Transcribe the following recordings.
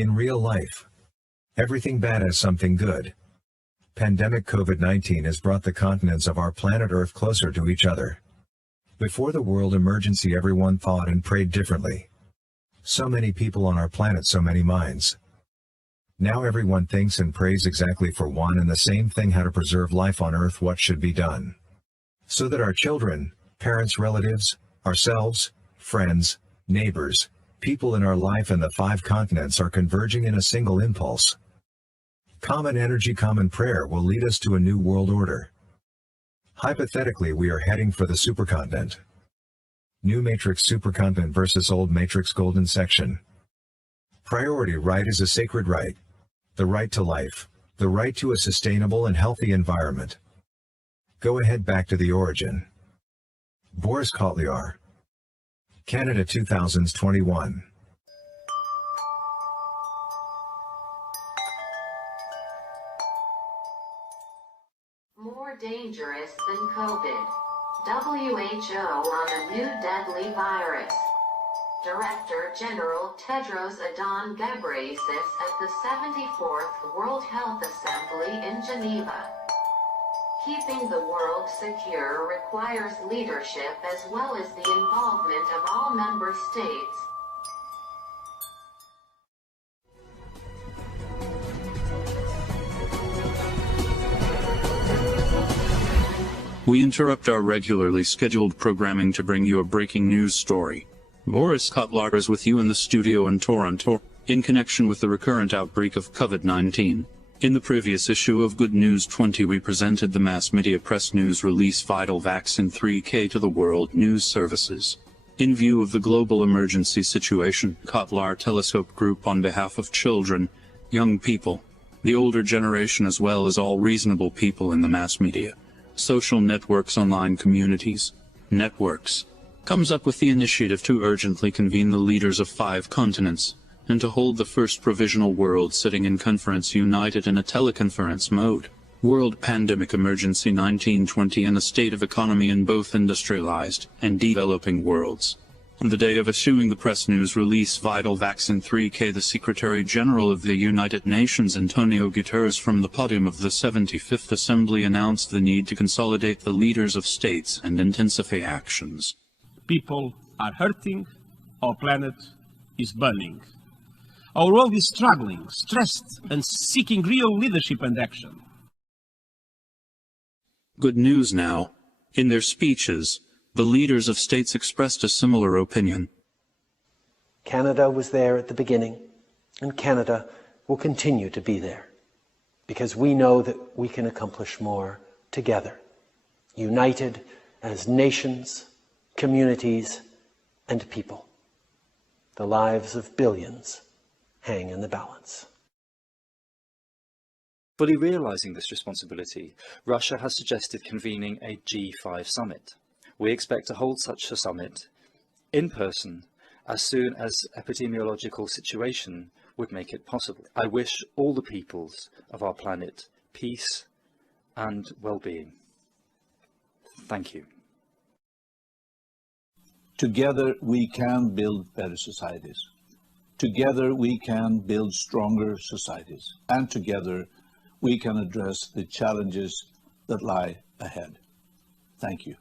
In real life, everything bad has something good. Pandemic COVID-19 has brought the continents of our planet Earth closer to each other. Before the world emergency, everyone thought and prayed differently. So many people on our planet, so many minds. Now everyone thinks and prays exactly for one and the same thing: how to preserve life on Earth, what should be done, so that our children, parents, relatives, ourselves, friends, neighbors, people in our life and the 5 continents are converging in a single impulse. Common energy, common prayer will lead us to a new world order. Hypothetically, we are heading for the supercontinent. New matrix supercontinent versus old matrix golden section. Priority right is a sacred right. The right to life, the right to a sustainable and healthy environment. Go ahead, back to the origin. B.Kotlyar. Canada 2021. More dangerous than COVID. WHO on a new deadly virus. Director General Tedros Adhanom Ghebreyesus at the 74th World Health Assembly in Geneva. Keeping the world secure requires leadership as well as the involvement of all member states. We interrupt our regularly scheduled programming to bring you a breaking news story. B.Kotlyar is with you in the studio in Toronto, in connection with the recurrent outbreak of COVID-19. In the previous issue of Good News 20, we presented the mass media press news release Vital Vaccine 3K to the world news services. In view of the global emergency situation, Kotlyar Telescope Group, on behalf of children, young people, the older generation, as well as all reasonable people in the mass media, social networks, online communities, networks, comes up with the initiative to urgently convene the leaders of 5 continents, and to hold the first provisional world sitting in conference united in a teleconference mode. World Pandemic Emergency 1920 and the state of economy in both industrialized and developing worlds. On the day of issuing the press news release Vital Vaccine 3K, the Secretary General of the United Nations Antonio Guterres, from the podium of the 75th Assembly, announced the need to consolidate the leaders of states and intensify actions. People are hurting, our planet is burning. Our world is struggling, stressed, and seeking real leadership and action. Good news now. In their speeches, the leaders of states expressed a similar opinion. Canada was there at the beginning, and Canada will continue to be there, because we know that we can accomplish more together, united as nations, communities, and people. The lives of billions hang in the balance. Fully realizing this responsibility, Russia has suggested convening a G5 summit. We expect to hold such a summit in person as soon as epidemiological situation would make it possible. I wish all the peoples of our planet peace and well-being. Thank you. Together we can build better societies. Together we can build stronger societies. And together we can address the challenges that lie ahead. Thank you.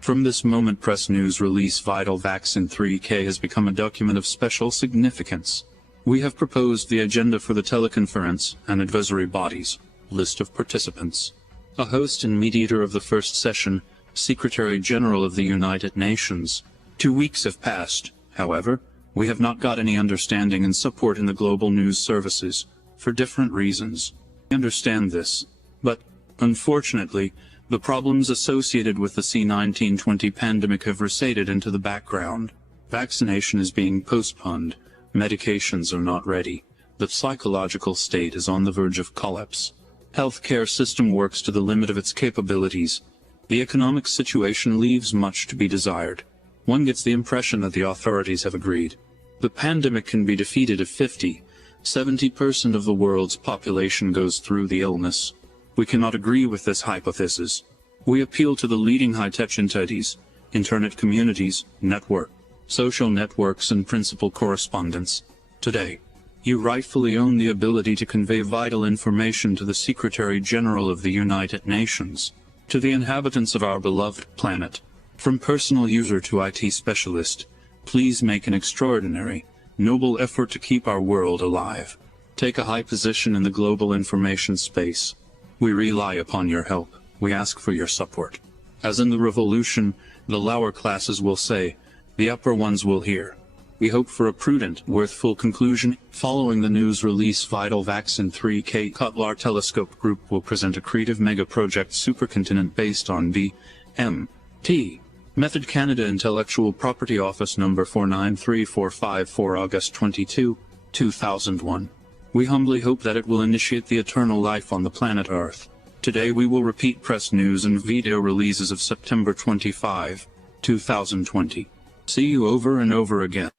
From this moment, press news release Vital Vaccine 3K has become a document of special significance. We have proposed the agenda for the teleconference and advisory bodies, list of participants, a host and mediator of the first session, Secretary General of the United Nations. 2 weeks have passed. However, we have not got any understanding and support in the global news services, for different reasons. I understand this, but, unfortunately, the problems associated with the C-1920 pandemic have receded into the background. Vaccination is being postponed, medications are not ready, the psychological state is on the verge of collapse. Healthcare system works to the limit of its capabilities. The economic situation leaves much to be desired. One gets the impression that the authorities have agreed. The pandemic can be defeated if 50–70% of the world's population goes through the illness. We cannot agree with this hypothesis. We appeal to the leading high-tech entities, internet communities, network, social networks and principal correspondence. Today, you rightfully own the ability to convey vital information to the Secretary General of the United Nations, to the inhabitants of our beloved planet. From personal user to IT specialist, please make an extraordinary, noble effort to keep our world alive. Take a high position in the global information space. We rely upon your help. We ask for your support. As in the revolution, the lower classes will say, the upper ones will hear. We hope for a prudent, worthful conclusion. Following the news release, Vital Vaccine 3K B.Kotlyar Telescope Group will present a creative mega project SUPERCONTINENT based on B.M.T. Method Canada Intellectual Property Office number 493454 August 22, 2001. We humbly hope that it will initiate the eternal life on the planet Earth. Today we will repeat press news and video releases of September 25, 2020. See you over and over again.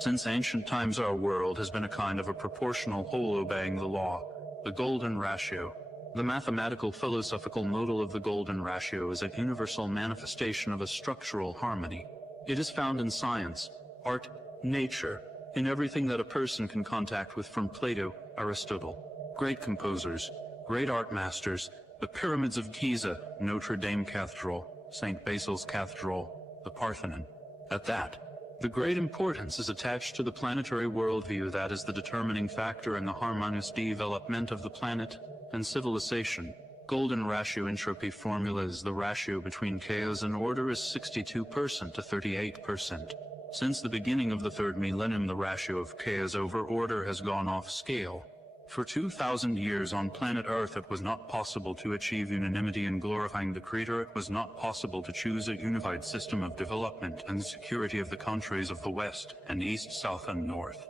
Since ancient times our world has been a kind of a proportional whole obeying the law, the golden ratio. The mathematical philosophical model of the golden ratio is a universal manifestation of a structural harmony. It is found in science, art, nature, in everything that a person can contact with, from Plato, Aristotle, great composers, great art masters, the pyramids of Giza, Notre Dame Cathedral, St. Basil's Cathedral, the Parthenon. At that, the great importance is attached to the planetary worldview that is the determining factor in the harmonious development of the planet and civilization. Golden ratio entropy formula is the ratio between chaos and order is 62% to 38%. Since the beginning of the third millennium, the ratio of chaos over order has gone off scale. For 2,000 years on planet Earth it was not possible to achieve unanimity in glorifying the Creator. It was not possible to choose a unified system of development and security of the countries of the West and East, South and North.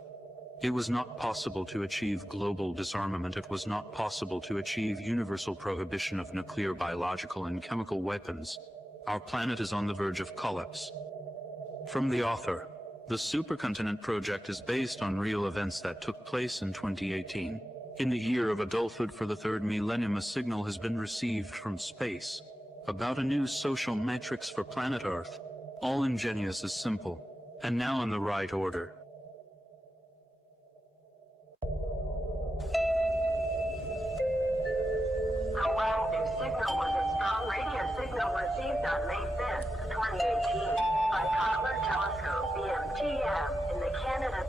It was not possible to achieve global disarmament. It was not possible to achieve universal prohibition of nuclear, biological and chemical weapons. Our planet is on the verge of collapse. From the author, the Supercontinent project is based on real events that took place in 2018. In the year of adulthood for the third millennium, a signal has been received from space about a new social matrix for planet Earth. All ingenious is simple, and now in the right order. The well-new signal was a strong radio signal received on May 5th, 2018, by B.Kotlyar telescope BMTM in the Canada.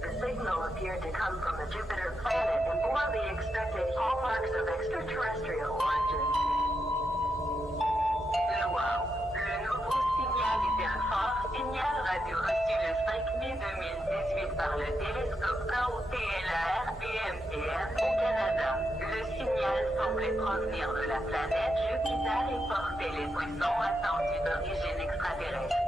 The signal appeared to come from a Jupiter planet and bore the expected hallmarks of extraterrestrial origin. Le nouveau signal était un fort signal radio reçu le 5 mai 2018 par le télescope KOTLAR BMTM au Canada. Le signal semblait provenir de la planète Jupiter et porter les poissons attendus d'origine extraterrestre.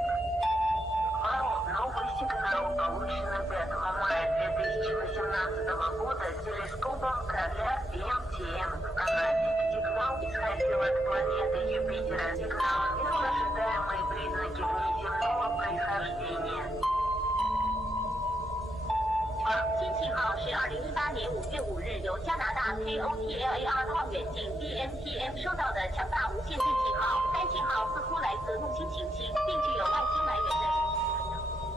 Новый сигнал, полученный 5 мая 2018 года телескопом KOTLAR BMTM в Канаде. Сигнал исходил от планеты Юпитера. Сигнал имел ожидаемые признаки внеземного происхождения. 新信号是2018年5月5日由加拿大 KOTLAR 望远镜 BMTM 收到的强大无线电信号。该信号似乎来自木星行星，并具有外星来源的。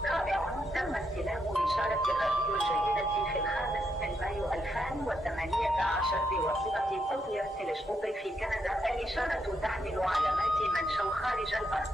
رابعا تم استلام إشارة الراديو الجيدة في الخامس من مايو 2018 بواسطة كوتلير تلسكوب في كندا. الإشارة تحمل علامات منشور خارج الأرض.